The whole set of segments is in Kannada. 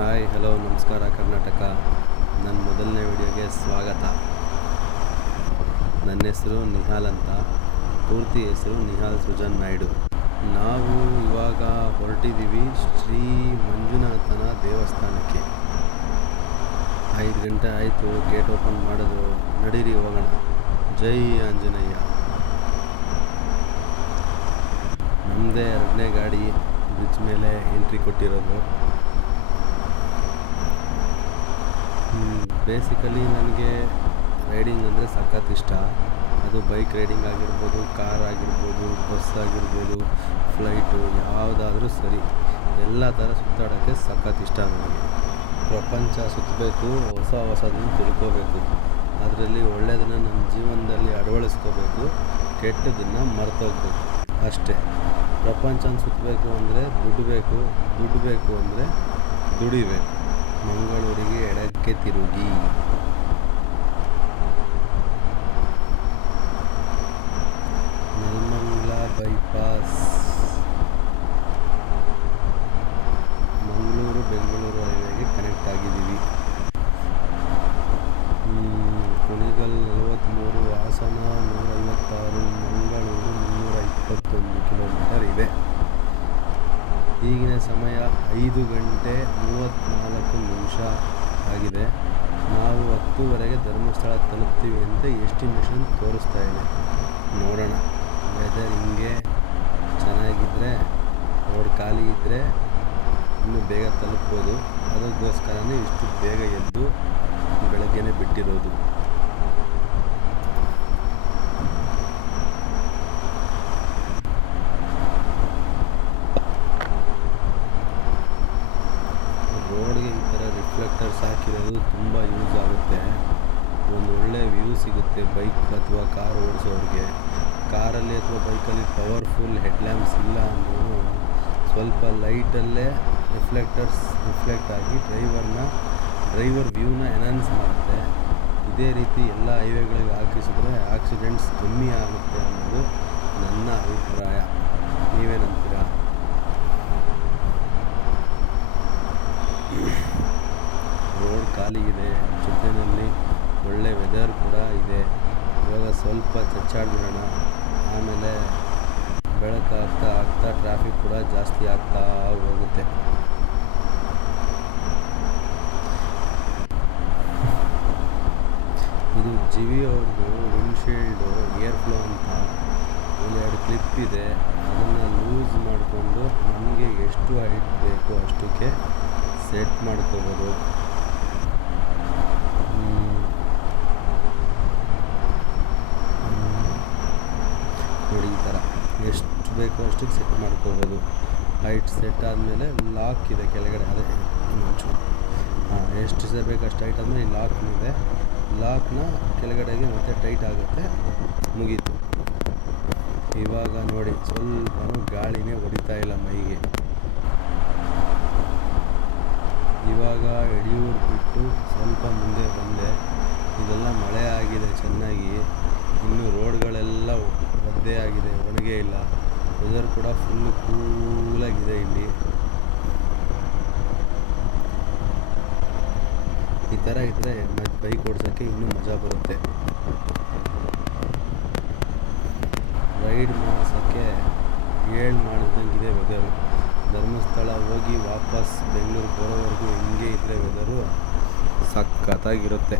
ಹಾಯ್ ಹಲೋ ನಮಸ್ಕಾರ ಕರ್ನಾಟಕ. ನನ್ನ ಮೊದಲನೇ ವಿಡಿಯೋಗೆ ಸ್ವಾಗತ. ನನ್ನ ಹೆಸರು ನಿಹಾಲ್ ಅಂತ, ಪೂರ್ತಿ ಹೆಸರು ನಿಹಾಲ್ ಸುಜನ್ ನಾಯ್ಡು. ನಾವು ಇವಾಗ ಹೊರಟಿದ್ದೀವಿ ಶ್ರೀ ಮಂಜುನಾಥನ ದೇವಸ್ಥಾನಕ್ಕೆ. 5 ಗಂಟೆ ಆಯಿತು, ಗೇಟ್ ಓಪನ್ ಮಾಡಿದ್ರು. ನಡೀರಿ ಹೋಗೋಣ. ಜೈ ಆಂಜನೇಯ. ನಮ್ಮದೇ 2ನೇ ಗಾಡಿ ಬ್ರಿಡ್ಜ್ ಮೇಲೆ ಎಂಟ್ರಿ ಕೊಟ್ಟಿರೋದು. ಬೇಸಿಕಲಿ ನನಗೆ ರೈಡಿಂಗ್ ಅಂದರೆ ಸಖತ್ ಇಷ್ಟ. ಅದು ಬೈಕ್ ರೈಡಿಂಗ್ ಆಗಿರ್ಬೋದು, ಕಾರ್ ಆಗಿರ್ಬೋದು, ಬಸ್ ಆಗಿರ್ಬೋದು, ಫ್ಲೈಟು, ಯಾವುದಾದ್ರೂ ಸರಿ, ಎಲ್ಲ ಥರ ಸುತ್ತಾಡೋಕ್ಕೆ ಸಖತ್ ಇಷ್ಟ ನನಗೆ. ಪ್ರಪಂಚ ಸುತ್ತಬೇಕು, ಹೊಸದನ್ನು ತಿಳ್ಕೋಬೇಕು, ಅದರಲ್ಲಿ ಒಳ್ಳೆಯದನ್ನು ನಮ್ಮ ಜೀವನದಲ್ಲಿ ಅಳವಡಿಸ್ಕೋಬೇಕು, ಕೆಟ್ಟದನ್ನು ಮರ್ತೋಗ್ಬೇಕು ಅಷ್ಟೇ. ಪ್ರಪಂಚನ ಸುತ್ತಬೇಕು ಅಂದರೆ ದುಡ್ಡು ಬೇಕು ಅಂದರೆ ದುಡಿಬೇಕು. ಮಂಗಳೂರಿಗೆ ಎಡಕ್ಕೆ ತಿರುಗಿ. ನೆಲಮಂಗಲ ಬೈಪಾಸ್, ಮಂಗಳೂರು ಬೆಂಗಳೂರು ಹೈವೇಗೆ ಕನೆಕ್ಟ್ ಆಗಿದ್ದೀವಿ. ಕುಣಿಗಲ್ 43, ಹಾಸನ 156, ಮಂಗಳೂರು 321 ಕಿಲೋಮೀಟರ್ ಇದೆ. ಈಗಿನ ಸಮಯ 5 ಗಂಟೆ 34 ನಿಮಿಷ ಆಗಿದೆ. ನಾವು 10:00ವರೆಗೆ ಧರ್ಮಸ್ಥಳ ತಲುಪ್ತೀವಿ ಅಂತ ಎಸ್ಟಿಮೇಷನ್ ತೋರಿಸ್ತಾ ಇದೆ. ನೋಡೋಣ. ವೆದರ್ ಹಿಂಗೆ ಚೆನ್ನಾಗಿದ್ದರೆ, ರೋಡ್ ಖಾಲಿ ಇದ್ದರೆ ಇನ್ನೂ ಬೇಗ ತಲುಪ್ಬೋದು. ಅದಕ್ಕೋಸ್ಕರನೇ ಇಷ್ಟು ಬೇಗ ಎದ್ದು ಬೆಳಗ್ಗೆನೇ ಬಿಟ್ಟಿರೋದು. ರೋಡ್ಗೆ ಈ ಥರ ರಿಫ್ಲೆಕ್ಟರ್ಸ್ ಹಾಕಿರೋದು ತುಂಬ ಯೂಸ್ ಆಗುತ್ತೆ. ಒಂದು ಒಳ್ಳೆ ವ್ಯೂ ಸಿಗುತ್ತೆ ಬೈಕ್ ಅಥವಾ ಕಾರ್ ಓಡಿಸೋರಿಗೆ. ಕಾರಲ್ಲಿ ಅಥವಾ ಬೈಕಲ್ಲಿ ಪವರ್ಫುಲ್ ಹೆಡ್ಲ್ಯಾಂಪ್ಸ್ ಇಲ್ಲ ಅಂದ್ರೂ ಸ್ವಲ್ಪ ಲೈಟಲ್ಲೇ ರಿಫ್ಲೆಕ್ಟ್ ಆಗಿ ಡ್ರೈವರ್ ವ್ಯೂನ ಎನ್ಹಾನ್ಸ್ ಮಾಡುತ್ತೆ. ಇದೇ ರೀತಿ ಎಲ್ಲ ಹೈವೇಗಳಿಗೆ ಹಾಕಿಸಿದ್ರೆ ಆಕ್ಸಿಡೆಂಟ್ಸ್ ಕಮ್ಮಿ ಆಗುತ್ತೆ ಅನ್ನೋದು ನನ್ನ ಅಭಿಪ್ರಾಯ. ನೀವೇನಂತೀರಾ? ರೋಡ್ ಖಾಲಿ ಇದೆ, ಜೊತೆಯಲ್ಲಿ ಒಳ್ಳೆ ವೆದರ್ ಕೂಡ ಇದೆ. ಇವಾಗ ಸ್ವಲ್ಪ ಚಚ್ಚಾಡ್ಬಿಡೋಣ, ಆಮೇಲೆ ಬೆಳಕಾಗ್ತಾ ಟ್ರಾಫಿಕ್ ಕೂಡ ಜಾಸ್ತಿ ಆಗ್ತಾ ಹೋಗುತ್ತೆ. ಇದು ಜಿವಿ ಅವ್ರದ್ದು ವಿಂಡ್ಶೀಲ್ಡು ಏರ್ ಫ್ಲೋ ಅಂತ ಇಲ್ಲಿ 2 ಕ್ಲಿಪ್ ಇದೆ. ಅದನ್ನು ಲೂಸ್ ಮಾಡಿಕೊಂಡು ನಮಗೆ ಎಷ್ಟು ಹೈಟ್ ಬೇಕೋ ಅಷ್ಟಕ್ಕೆ ಸೆಟ್ ಮಾಡ್ಕೋಬೋದು. ನೋಡಿ, ಈ ಥರ ಎಷ್ಟು ಬೇಕೋ ಅಷ್ಟಕ್ಕೆ ಸೆಟ್ ಮಾಡ್ಕೋಬೋದು. ಹೈಟ್ ಸೆಟ್ ಆದಮೇಲೆ ಲಾಕ್ ಇದೆ ಕೆಳಗಡೆ, ಅದೇ ಇನ್ನೊಂಚೂರು ಎಷ್ಟು ಬೇಕು ಅಷ್ಟು ಹೈಟ್ ಆದಮೇಲೆ ಈ ಲಾಕ್ ಇದೆ. ಲಾಕ್ನ ಕೆಳಗಡೆಗೆ ಮತ್ತೆ ಟೈಟ್ ಆಗುತ್ತೆ, ಮುಗೀತು. ಇವಾಗ ನೋಡಿ, ಸ್ವಲ್ಪನೂ ಗಾಳಿನೇ ಹೊಡಿತಾ ಇಲ್ಲ ಮೈಗೆ. ಇವಾಗ ಯಡಿಯೂರು ಬಿಟ್ಟು ಸ್ವಲ್ಪ ಮುಂದೆ ಬಂದೆ. ಇದೆಲ್ಲ ಮಳೆ ಆಗಿದೆ ಚೆನ್ನಾಗಿ, ಇನ್ನು ರೋಡ್ಗಳೆಲ್ಲ ಒದ್ದೆ ಆಗಿದೆ, ಒಣಗೇ ಇಲ್ಲ. ವೆದರ್ ಕೂಡ ಫುಲ್ಲು ಕೂಲಾಗಿದೆ ಇಲ್ಲಿ. ಈ ಥರ ಇದ್ದರೆ ಬೈಕ್ ಓಡಿಸೋಕ್ಕೆ ಇನ್ನೂ ಮಜಾ ಬರುತ್ತೆ. ರೈಡ್ ಮಾಡಿಸೋಕ್ಕೆ ಮಾಡಿದಂಗಿದೆ ವೆದರು. ಧರ್ಮಸ್ಥಳ ಹೋಗಿ ವಾಪಸ್ ಬೆಂಗಳೂರು ಬರೋವರೆಗೂ ಹಿಂಗೆ ಇದ್ದರೆ ವೆದರು ಸಖತ್ತಾಗಿರುತ್ತೆ.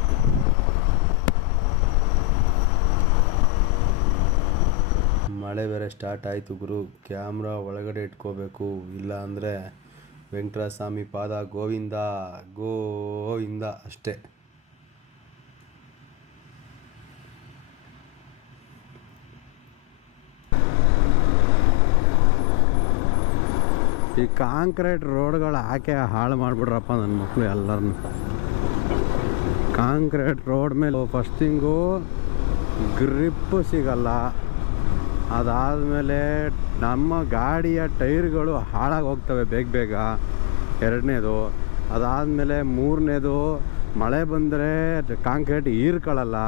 ಮಳೆ ಬೇರೆ ಸ್ಟಾರ್ಟ್ ಆಯಿತು ಗುರು. ಕ್ಯಾಮ್ರಾ ಒಳಗಡೆ ಇಟ್ಕೋಬೇಕು, ಇಲ್ಲ ಅಂದರೆ ವೆಂಕಟೇಶ್ವರ ಸ್ವಾಮಿ ಪಾದ ಗೋವಿಂದ ಅಷ್ಟೇ. ಈ ಕಾಂಕ್ರೀಟ್ ರೋಡ್ಗಳು ಹಾಕಿ ಹಾಳು ಮಾಡಿಬಿಡ್ರಪ್ಪ ನನ್ನ ಮಕ್ಕಳು ಎಲ್ಲರನ್ನು. ಕಾಂಕ್ರೀಟ್ ರೋಡ್ ಮೇಲೆ ಫಸ್ಟಿಂಗು ಗ್ರಿಪ್ಪು ಸಿಗಲ್ಲ. ಅದಾದಮೇಲೆ ನಮ್ಮ ಗಾಡಿಯ ಟೈರ್ಗಳು ಹಾಳಾಗಿ ಹೋಗ್ತವೆ ಬೇಗ. 2ನೇದು. ಅದಾದಮೇಲೆ 3ನೇದು, ಮಳೆ ಬಂದರೆ ಕಾಂಕ್ರೀಟ್ ಹೀರ್ಕೊಳ್ಳಲ್ಲ.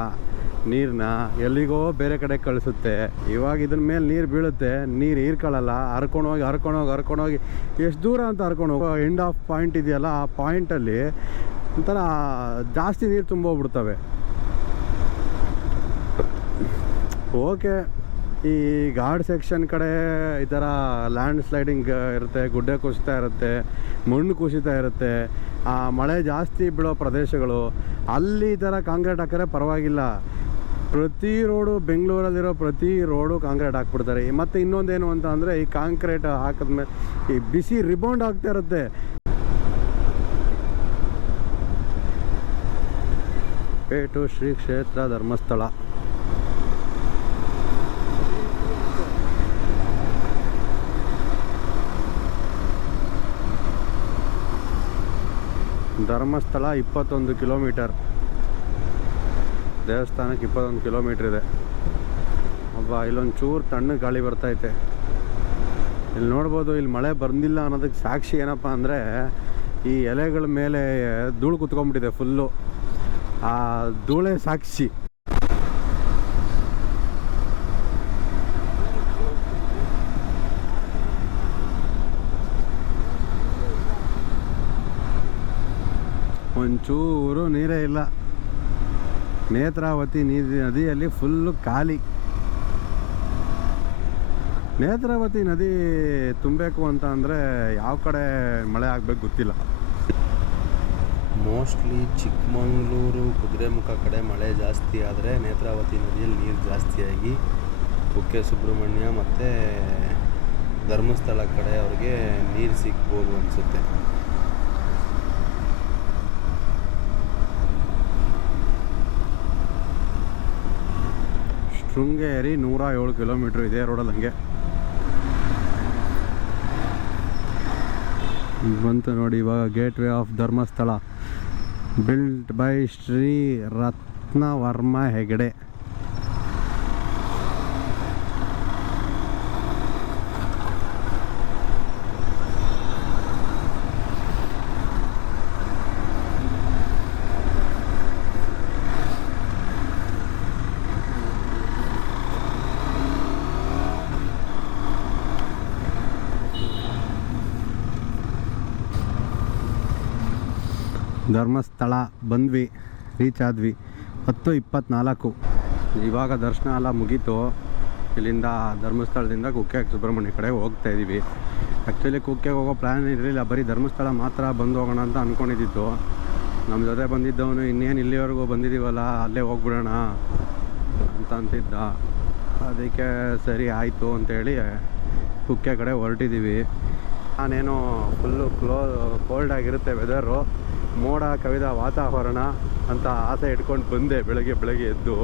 ನೀರನ್ನ ಎಲ್ಲಿಗೋ ಬೇರೆ ಕಡೆ ಕಳಿಸುತ್ತೆ. ಇವಾಗ ಇದ್ರ ಮೇಲೆ ನೀರು ಬೀಳುತ್ತೆ, ನೀರು ಹೀರ್ಕೊಳ್ಳಲ್ಲ, ಹರ್ಕೊಂಡೋಗಿ ಎಷ್ಟು ದೂರ ಅಂತ ಹರ್ಕೊಂಡು ಎಂಡ್ ಆಫ್ ಪಾಯಿಂಟ್ ಇದೆಯಲ್ಲ, ಆ ಪಾಯಿಂಟಲ್ಲಿ ಒಂಥರ ಜಾಸ್ತಿ ನೀರು ತುಂಬೋಗ್ಬಿಡ್ತವೆ. ಓಕೆ, ಈ ಘಾಟ್ ಸೆಕ್ಷನ್ ಕಡೆ ಈ ಥರ ಲ್ಯಾಂಡ್ ಸ್ಲೈಡಿಂಗ್ ಇರುತ್ತೆ, ಗುಡ್ಡೆ ಕುಸಿತಾ ಇರುತ್ತೆ, ಮಣ್ಣು ಕುಸಿತಾ ಇರುತ್ತೆ, ಆ ಮಳೆ ಜಾಸ್ತಿ ಬೀಳೋ ಪ್ರದೇಶಗಳು, ಅಲ್ಲಿ ಈ ಥರ ಕಾಂಕ್ರೀಟ್ ಹಾಕಿದ್ರೆ ಪರವಾಗಿಲ್ಲ. ಪ್ರತಿ ರೋಡು, ಬೆಂಗಳೂರಲ್ಲಿರೋ ಪ್ರತಿ ರೋಡು ಕಾಂಕ್ರೀಟ್ ಹಾಕ್ಬಿಡ್ತಾರೆ. ಮತ್ತು ಇನ್ನೊಂದೇನು ಅಂತ ಅಂದರೆ, ಈ ಕಾಂಕ್ರೀಟ್ ಹಾಕಿದ್ಮೇಲೆ ಈ ಬಿಸಿ ರಿಬೌಂಡ್ ಆಗ್ತಾ ಇರುತ್ತೆ. ಪೇಟು ಶ್ರೀ ಕ್ಷೇತ್ರ ಧರ್ಮಸ್ಥಳ. ಧರ್ಮಸ್ಥಳ 21 ಕಿಲೋಮೀಟರ್, ದೇವಸ್ಥಾನಕ್ಕೆ 21 ಕಿಲೋಮೀಟ್ರ್ ಇದೆ. ಇಲ್ಲೊಂದು ಚೂರು ತಣ್ಣಗೆ ಗಾಳಿ ಬರ್ತೈತೆ. ಇಲ್ಲಿ ನೋಡ್ಬೋದು, ಇಲ್ಲಿ ಮಳೆ ಬಂದಿಲ್ಲ ಅನ್ನೋದಕ್ಕೆ ಸಾಕ್ಷಿ ಏನಪ್ಪ ಅಂದರೆ, ಈ ಎಲೆಗಳ ಮೇಲೆ ಧೂಳು ಕುತ್ಕೊಂಡ್ಬಿಟ್ಟಿದೆ ಫುಲ್ಲು. ಆ ಧೂಳೇ ಸಾಕ್ಷಿ. ಒಂಚೂರು ನೀರೇ ಇಲ್ಲ. ನೇತ್ರಾವತಿ ನದಿಯಲ್ಲಿ ಫುಲ್ಲು ಖಾಲಿ. ನೇತ್ರಾವತಿ ನದಿ ತುಂಬಬೇಕು ಅಂತ ಅಂದರೆ ಯಾವ ಕಡೆ ಮಳೆ ಆಗಬೇಕು ಗೊತ್ತಿಲ್ಲ. ಮೋಸ್ಟ್ಲಿ ಚಿಕ್ಕಮಗಳೂರು, ಕುದುರೆಮುಖ ಕಡೆ ಮಳೆ ಜಾಸ್ತಿ ಆದರೆ ನೇತ್ರಾವತಿ ನದಿಯಲ್ಲಿ ನೀರು ಜಾಸ್ತಿಯಾಗಿ ಕುಕ್ಕೆ ಸುಬ್ರಹ್ಮಣ್ಯ ಮತ್ತು ಧರ್ಮಸ್ಥಳ ಕಡೆ ಅವ್ರಿಗೆ ನೀರು ಸಿಗ್ಬೋದು ಅನಿಸುತ್ತೆ. ಶೃಂಗೇರಿ 107 ಕಿಲೋಮೀಟ್ರ್ ಇದೆ ರೋಡಲ್ಲಿ. ಹಂಗೆ ಬಂತು ನೋಡಿ ಇವಾಗ gate way of Dharmasthala, built by Shri Ratnavarma Hegde. Dharmasthala ಬಂದ್ವಿ, ರೀಚ್ ಆದ್ವಿ 10:24. ಇವಾಗ ದರ್ಶನ ಎಲ್ಲ ಮುಗೀತು. ಇಲ್ಲಿಂದ ಧರ್ಮಸ್ಥಳದಿಂದ ಕುಕ್ಕೆ ಸುಬ್ರಹ್ಮಣ್ಯ ಕಡೆ ಹೋಗ್ತಾ ಇದ್ದೀವಿ. ಆ್ಯಕ್ಚುಲಿ ಕುಕ್ಕೆಗೆ ಹೋಗೋ ಪ್ಲ್ಯಾನ್ ಇರಲಿಲ್ಲ, ಬರೀ ಧರ್ಮಸ್ಥಳ ಮಾತ್ರ ಬಂದು ಹೋಗೋಣ ಅಂತ ಅಂದ್ಕೊಂಡಿದ್ದು. ನಮ್ಮ ಜೊತೆ ಬಂದಿದ್ದವನು ಇನ್ನೇನು ಇಲ್ಲಿವರೆಗೂ ಬಂದಿದ್ದೀವಲ್ಲ, ಅಲ್ಲೇ ಹೋಗ್ಬಿಡೋಣ ಅಂತ ಅಂತಿದ್ದ. ಅದಕ್ಕೆ ಸರಿ ಆಯಿತು ಅಂತೇಳಿ ಕುಕ್ಕೆ ಕಡೆ ಹೊರಟಿದ್ದೀವಿ. ನಾನೇನು ಫುಲ್ಲು ಕೋಲ್ಡ್ ಆಗಿರುತ್ತೆ ವೆದರು, ಮೋಡ ಕವಿದ ವಾತಾವರಣ ಅಂತ ಆಸೆ ಇಟ್ಕೊಂಡು ಬಂದೆ. ಬೆಳಗ್ಗೆ ಎದ್ದು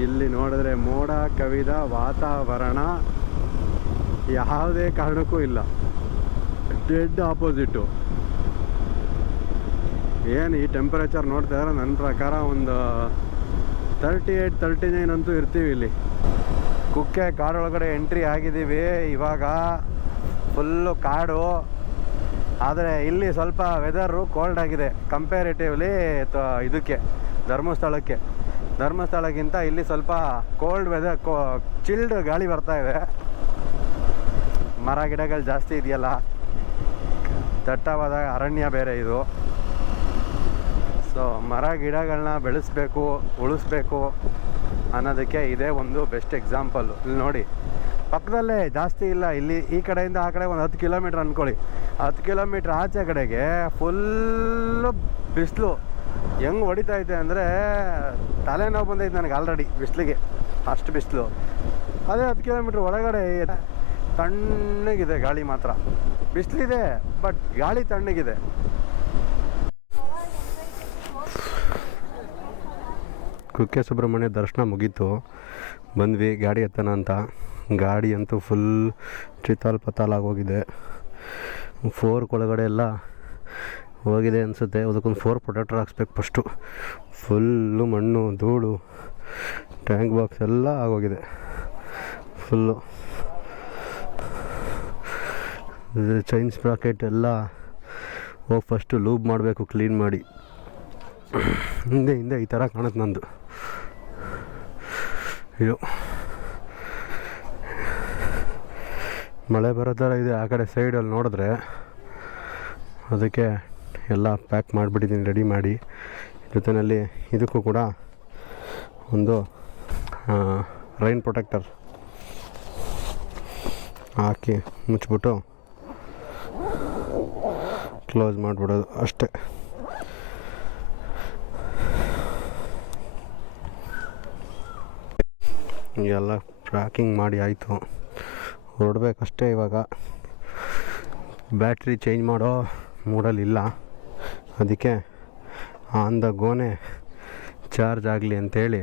ಇಲ್ಲಿ ನೋಡಿದ್ರೆ ಮೋಡ ಕವಿದ ವಾತಾವರಣ ಯಾವುದೇ ಕಾರಣಕ್ಕೂ ಇಲ್ಲ, ಡೆಡ್ ಆಪೋಸಿಟ್ಟು. ಏನು ಈ ಟೆಂಪರೇಚರ್ ನೋಡ್ತಾ ಇದ್ರೆ ನನ್ನ ಪ್ರಕಾರ ಒಂದು 38-39 ಅಂತೂ ಇರ್ತೀವಿ ಇಲ್ಲಿ. ಕುಕ್ಕೆ ಕಾಡೊಳಗಡೆ ಎಂಟ್ರಿ ಆಗಿದ್ದೀವಿ. ಇವಾಗ ಫುಲ್ಲು ಕಾಡು, ಆದರೆ ಇಲ್ಲಿ ಸ್ವಲ್ಪ ವೆದರು ಕೋಲ್ಡ್ ಆಗಿದೆ ಕಂಪ್ಯಾರಿಟಿವ್ಲಿ ಇದಕ್ಕೆ ಧರ್ಮಸ್ಥಳಕ್ಕಿಂತ ಇಲ್ಲಿ ಸ್ವಲ್ಪ ಕೋಲ್ಡ್ ವೆದರ್, ಚಿಲ್ಡ್ ಗಾಳಿ ಬರ್ತಾ ಇದೆ. ಮರ ಗಿಡಗಳು ಜಾಸ್ತಿ ಇದೆಯಲ್ಲ, ದಟ್ಟವಾದ ಅರಣ್ಯ ಬೇರೆ ಇದು. ಸೊ ಮರ ಗಿಡಗಳನ್ನ ಬೆಳೆಸಬೇಕು, ಉಳಿಸ್ಬೇಕು ಅನ್ನೋದಕ್ಕೆ ಇದೇ ಒಂದು ಬೆಸ್ಟ್ ಎಕ್ಸಾಂಪಲ್ಲು. ಇಲ್ಲಿ ನೋಡಿ, ಪಕ್ಕದಲ್ಲೇ ಜಾಸ್ತಿ ಇಲ್ಲ. ಇಲ್ಲಿ ಈ ಕಡೆಯಿಂದ ಆ ಕಡೆ ಒಂದು 10 ಕಿಲೋಮೀಟ್ರ್ ಅಂದ್ಕೊಳ್ಳಿ. 10 ಕಿಲೋಮೀಟ್ರ್ ಆಚೆ ಕಡೆಗೆ ಫುಲ್ಲು ಬಿಸಿಲು. ಹೆಂಗೆ ಹೊಡಿತೈತೆ ಅಂದರೆ ತಲೆನೋವು ಬಂದೈತೆ ನನಗೆ ಆಲ್ರೆಡಿ ಬಿಸಿಲಿಗೆ, ಅಷ್ಟು ಬಿಸಿಲು. ಅದೇ 10 ಕಿಲೋಮೀಟ್ರ್ ಒಳಗಡೆ ತಣ್ಣಗಿದೆ ಗಾಳಿ. ಮಾತ್ರ ಬಿಸಿಲಿದೆ, ಬಟ್ ಗಾಳಿ ತಣ್ಣಗಿದೆ. ಕುಕ್ಕೆ ಸುಬ್ರಹ್ಮಣ್ಯ ದರ್ಶನ ಮುಗೀತು, ಬಂದ್ವಿ ಗಾಡಿ ಎತ್ತೋಣ ಅಂತ. ಗಾಡಿ ಅಂತೂ ಫುಲ್ ಚಿತಾಲ್ ಪತಾಲ್ ಆಗೋಗಿದೆ. 4 ಒಳಗಡೆ ಎಲ್ಲ ಹೋಗಿದೆ ಅನಿಸುತ್ತೆ. ಅದಕ್ಕೊಂದು 4 ಪ್ರೊಟೆಕ್ಟರ್ ಹಾಕ್ಸ್ಬೇಕು ಫಸ್ಟು. ಫುಲ್ಲು ಮಣ್ಣು, ಧೂಳು, ಟ್ಯಾಂಕ್ ಬಾಕ್ಸ್ ಎಲ್ಲ ಆಗೋಗಿದೆ ಫುಲ್ಲು. ಚೈನ್ ಸ್ಪ್ರಾಕೆಟ್ ಎಲ್ಲ ಹೋಗಿ ಫಸ್ಟು ಲೂಬ್ ಮಾಡಬೇಕು, ಕ್ಲೀನ್ ಮಾಡಿ. ಹಿಂದೆ ಈ ಥರ ಕಾಣುತ್ತೆ ನಂದು ಇದು ಮಳೆ ಬರೋ ಥರ ಇದೆ ಆ ಕಡೆ ಸೈಡಲ್ಲಿ ನೋಡಿದ್ರೆ. ಅದಕ್ಕೆ ಎಲ್ಲ ಪ್ಯಾಕ್ ಮಾಡಿಬಿಟ್ಟಿದ್ದೀನಿ ರೆಡಿ ಮಾಡಿ. ಜೊತೆಯಲ್ಲಿ ಇದಕ್ಕೂ ಕೂಡ ಒಂದು ರೈನ್ ಪ್ರೊಟೆಕ್ಟರ್ ಹಾಕಿ ಮುಚ್ಚಿಬಿಟ್ಟು ಕ್ಲೋಸ್ ಮಾಡಿಬಿಡೋದು ಅಷ್ಟೇ. ಎಲ್ಲ ಪ್ಯಾಕಿಂಗ್ ಮಾಡಿ ಆಯಿತು, ಹೊರಡ್ಬೇಕಷ್ಟೇ. ಇವಾಗ ಬ್ಯಾಟ್ರಿ ಚೇಂಜ್ ಮಾಡೋ ಮೂಡಲ್ಲಿಲ್ಲ, ಅದಕ್ಕೆ ಆನ್ ದ ಗೋನೆ ಚಾರ್ಜ್ ಆಗಲಿ ಅಂಥೇಳಿ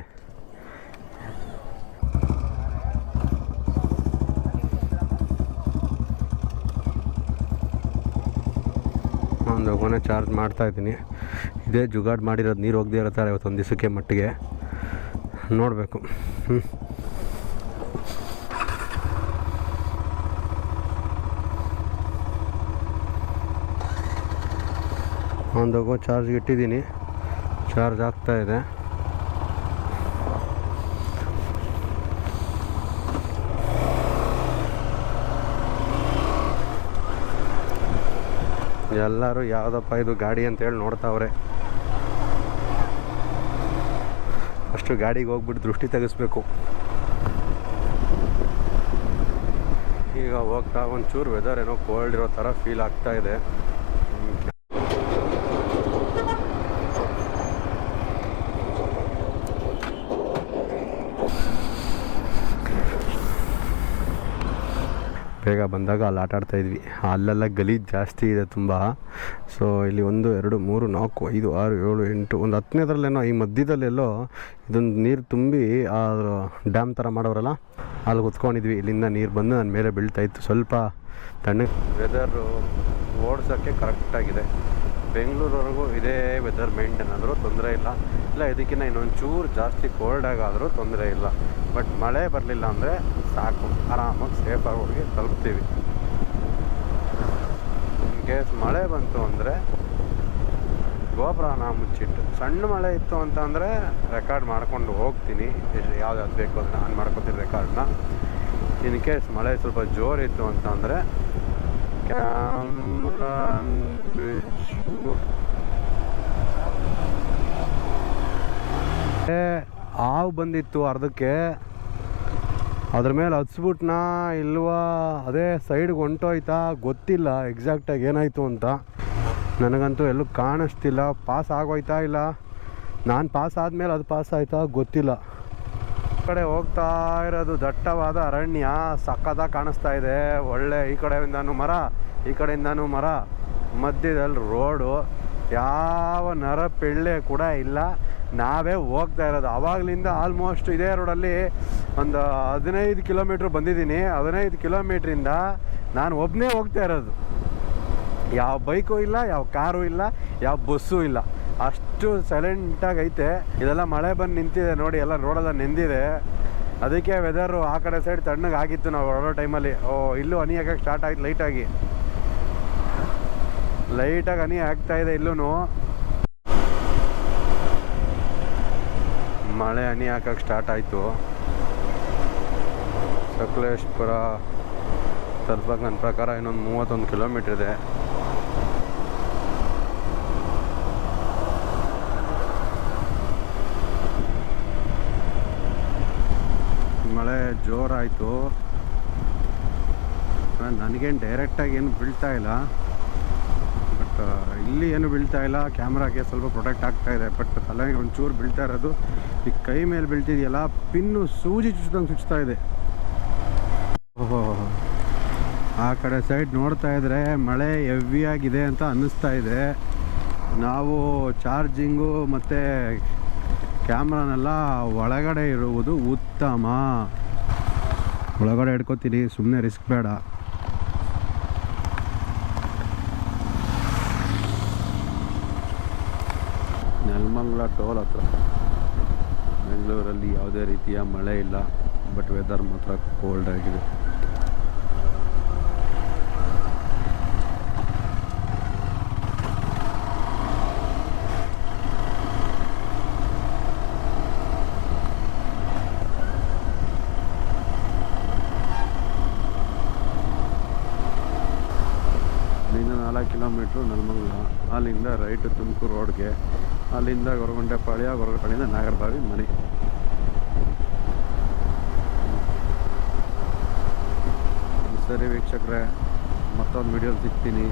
ಆನ್ ದ ಗೋನೆ ಚಾರ್ಜ್ ಮಾಡ್ತಾಯಿದ್ದೀನಿ. ಇದೇ ಜುಗಾಡ್ ಮಾಡಿರೋದು, ನೀರು ಹೋಗದೇ ಇರೋ ಇವತ್ತೊಂದು ದಿವಸಕ್ಕೆ ಮಟ್ಟಿಗೆ ನೋಡಬೇಕು. ಒಂದು ಚಾರ್ಜ್ಗೆ ಇಟ್ಟಿದ್ದೀನಿ, ಚಾರ್ಜ್ ಆಗ್ತಾಯಿದೆ. ಎಲ್ಲರೂ ಯಾವುದಪ್ಪ ಇದು ಗಾಡಿ ಅಂತೇಳಿ ನೋಡ್ತಾವ್ರೆ. ಅಷ್ಟು ಗಾಡಿಗೆ ಹೋಗ್ಬಿಟ್ಟು ದೃಷ್ಟಿ ತೆಗೆಸ್ಬೇಕು. ಈಗ ಹೋಗ್ತಾ ಒಂಚೂರು ವೆದರ್ ಏನೋ ಕೋಲ್ಡ್ ಇರೋ ಥರ ಫೀಲ್ ಆಗ್ತಾಯಿದೆ. ಬೇಗ ಬಂದಾಗ ಅಲ್ಲಿ ಆಟಾಡ್ತಾಯಿದ್ವಿ. ಅಲ್ಲೆಲ್ಲ ಗಲೀಜು ಜಾಸ್ತಿ ಇದೆ ತುಂಬ. ಸೊ ಇಲ್ಲಿ 1 2 3 4 5 6 7 8 ಒಂದು 10ನೇದ್ರಲ್ಲೇನೋ ಈ ಮಧ್ಯದಲ್ಲೆಲ್ಲೋ ಇದೊಂದು ನೀರು ತುಂಬಿ ಆ ಡ್ಯಾಮ್ ಥರ ಮಾಡೋರಲ್ಲ ಅಲ್ಲಿ ಕುತ್ಕೊಂಡಿದ್ವಿ. ಇಲ್ಲಿಂದ ನೀರು ಬಂದು ನನ್ನ ಮೇಲೆ ಬೀಳ್ತಾಯಿತ್ತು. ಸ್ವಲ್ಪ ತಣ್ಣಗೆ ವೆದರು ಓಡ್ಸೋಕ್ಕೆ ಕರೆಕ್ಟಾಗಿದೆ. ಬೆಂಗಳೂರವರೆಗೂ ಇದೇ ವೆದರ್ ಮೇಂಟೈನ್ ಆದರೂ ತೊಂದರೆ ಇಲ್ಲ. ಇದಕ್ಕಿಂತ ಇನ್ನೊಂಚೂರು ಜಾಸ್ತಿ ಕೋಲ್ಡಾಗಾದರೂ ತೊಂದರೆ ಇಲ್ಲ. ಬಟ್ ಮಳೆ ಬರಲಿಲ್ಲ ಅಂದರೆ ಸಾಕು, ಆರಾಮಾಗಿ ಸೇಫಾಗಿ ಹೋಗಿ ತಲುಪ್ತೀವಿ. ಇನ್ ಕೇಸ್ ಮಳೆ ಬಂತು ಅಂದರೆ ಗೋಪುರನ ಮುಚ್ಚಿಟ್ಟು, ಸಣ್ಣ ಮಳೆ ಇತ್ತು ಅಂತ ಅಂದರೆ ರೆಕಾರ್ಡ್ ಮಾಡ್ಕೊಂಡು ಹೋಗ್ತೀನಿ. ಯಾವ್ದು ಬೇಕು ಅದನ್ನ ಆನ್ ಮಾಡ್ಕೊತೀನಿ ರೆಕಾರ್ಡ್ನ. ಇನ್ ಕೇಸ್ ಮಳೆ ಸ್ವಲ್ಪ ಜೋರಿತ್ತು ಅಂತ ಅಂದರೆ ಹಾವು ಬಂದಿತ್ತು ಅರ್ಧಕ್ಕೆ, ಅದ್ರ ಮೇಲೆ ಹತ್ಸ್ಬಿಟ್ನಾ ಇಲ್ವಾ ಅದೇ ಸೈಡ್ಗೆ ಹೊಂಟೋಯ್ತಾ ಗೊತ್ತಿಲ್ಲ ಎಕ್ಸಾಕ್ಟಾಗಿ ಏನಾಯಿತು ಅಂತ. ನನಗಂತೂ ಎಲ್ಲೂ ಕಾಣಿಸ್ತಿಲ್ಲ. ಪಾಸ್ ಆಗೋಯ್ತಾ ಇಲ್ಲ ನಾನು ಪಾಸ್ ಆದಮೇಲೆ ಅದು ಪಾಸ್ ಆಯ್ತಾ ಗೊತ್ತಿಲ್ಲ. ಕಡೆ ಹೋಗ್ತಾ ಇರೋದು ದಟ್ಟವಾದ ಅರಣ್ಯ ಸಕ್ಕತ್ತಾಗಿ ಕಾಣಿಸ್ತಾ ಇದೆ. ಒಳ್ಳೆ ಈ ಕಡೆಯಿಂದನೂ ಮರ, ಈ ಕಡೆಯಿಂದನೂ ಮರ, ಮಧ್ಯದಲ್ಲಿ ರೋಡು, ಯಾವ ನರ ಪೆಳ್ಳೆ ಕೂಡ ಇಲ್ಲ. ನಾವೇ ಹೋಗ್ತಾ ಇರೋದು ಆವಾಗಲಿಂದ. ಆಲ್ಮೋಸ್ಟ್ ಇದೇ ರೋಡಲ್ಲಿ ಒಂದು 15 ಕಿಲೋಮೀಟ್ರ್ ಬಂದಿದ್ದೀನಿ. 15 ಕಿಲೋಮೀಟ್ರಿಂದ ನಾನು ಒಬ್ಬನೇ ಹೋಗ್ತಾ ಇರೋದು. ಯಾವ ಬೈಕು ಇಲ್ಲ, ಯಾವ ಕಾರು ಇಲ್ಲ, ಯಾವ ಬಸ್ಸು ಇಲ್ಲ. ಅಷ್ಟು ಸೈಲೆಂಟಾಗಿ ಐತೆ. ಇದೆಲ್ಲ ಮಳೆ ಬಂದು ನಿಂತಿದೆ ನೋಡಿ, ಎಲ್ಲ ರೋಡೆಲ್ಲ ನೆಂದಿದೆ. ಅದಕ್ಕೆ ವೆದರು ಆ ಕಡೆ ಸೈಡ್ ತಣ್ಣಗೆ ಆಗಿತ್ತು ನಾವು ಹೊರಡೋ ಟೈಮಲ್ಲಿ. ಇಲ್ಲೂ ಹನಿ ಹಾಕಕ್ಕೆ ಸ್ಟಾರ್ಟ್ ಆಯ್ತು. ಲೈಟಾಗಿ ಹನಿ ಆಗ್ತಾಯಿದೆ ಇಲ್ಲೂ. ಮಳೆ ಹನಿ ಹಾಕಕ್ಕೆ ಸ್ಟಾರ್ಟ್ ಆಯಿತು. ಸಕಲೇಶ್ಪುರ ತಲುಪಕ್ಕೆ ನನ್ನ ಪ್ರಕಾರ ಇನ್ನೊಂದು 31 ಕಿಲೋಮೀಟ್ರ್ ಇದೆ. ಮಳೆ ಜೋರಾಯಿತು. ನನಗೇನು ಡೈರೆಕ್ಟಾಗಿ ಏನು ಬೀಳ್ತಾ ಇಲ್ಲ, ಬಟ್ ಇಲ್ಲಿ ಏನು ಬೀಳ್ತಾ ಇಲ್ಲ. ಕ್ಯಾಮ್ರಾಗೆ ಸ್ವಲ್ಪ ಪ್ರೊಟೆಕ್ಟ್ ಆಗ್ತಾಯಿದೆ. ಬಟ್ ತಲೆಗೆ ಒಂಚೂರು ಬೀಳ್ತಾ ಇರೋದು ಈ ಕೈ ಮೇಲೆ ಬೀಳ್ತಿದೆಯಲ್ಲ, ಪಿನ್ನು ಸೂಜಿ ಚುಚ್ಚಿದಂಗೆ ಚುಚ್ತಾ ಇದೆ. ಓಹೋ, ಆ ಕಡೆ ಸೈಡ್ ನೋಡ್ತಾ ಇದ್ರೆ ಮಳೆ ಹೆವಿಯಾಗಿದೆ ಅಂತ ಅನ್ನಿಸ್ತಾ ಇದೆ. ನಾವು ಚಾರ್ಜಿಂಗು ಮತ್ತು ಕ್ಯಾಮ್ರಾನೆಲ್ಲ ಒಳಗಡೆ ಇರುವುದು ಉತ್ತಮ. ಒಳಗಡೆ ಇಟ್ಕೋತೀನಿ, ಸುಮ್ಮನೆ ರಿಸ್ಕ್ ಬೇಡ. ನೆಲಮಂಗಲ ಟೋಲ್ ಹತ್ರ ಬೆಂಗಳೂರಲ್ಲಿ ಯಾವುದೇ ರೀತಿಯ ಮಳೆ ಇಲ್ಲ, ಬಟ್ ವೆದರ್ ಮಾತ್ರ ಕೋಲ್ಡ್ ಆಗಿದೆ. ಕಿಲೋಮೀಟ್ರು ನೆಲಮಂಗಲ. ಅಲ್ಲಿಂದ ರೈಟು ತುಮಕೂರು ರೋಡ್ಗೆ, ಅಲ್ಲಿಂದ ಗೊರಗುಂಟೆಪಾಳ್ಯದಿಂದ ನಾಗರಬಾವಿ ಮನೆ. ಸರಿ ವೀಕ್ಷಕರೇ, ಮತ್ತೊಂದು ವಿಡಿಯೋಲಿ ಸಿಗ್ತೀನಿ.